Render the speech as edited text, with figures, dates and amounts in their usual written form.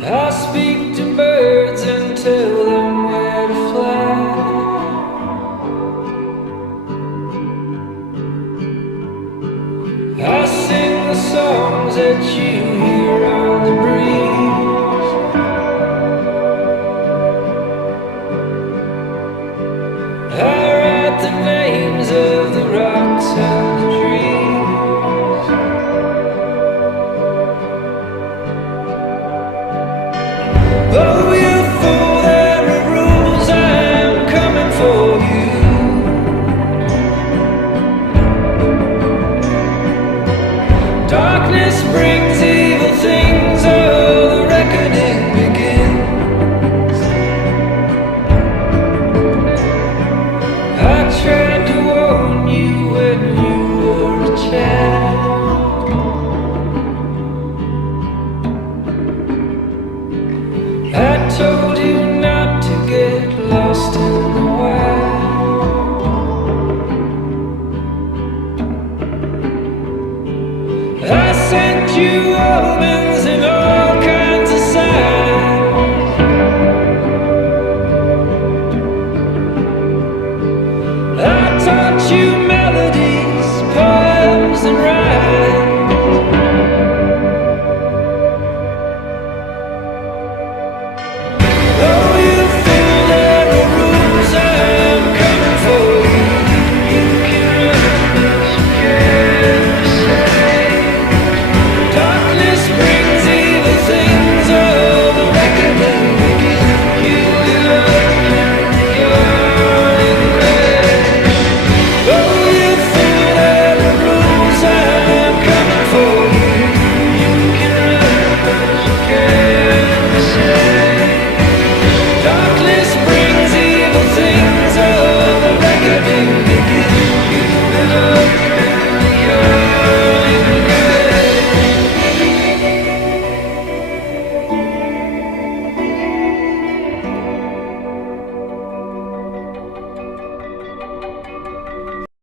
I speak to birds and tell them where to fly. I sing the songs that you hear on the breeze. I write the names of the rocks and the trees. Oh, you fool, there are rules, I'm coming for you. Darkness brings evil things, oh, the reckoning begins. I tried to warn you when you were a child. I told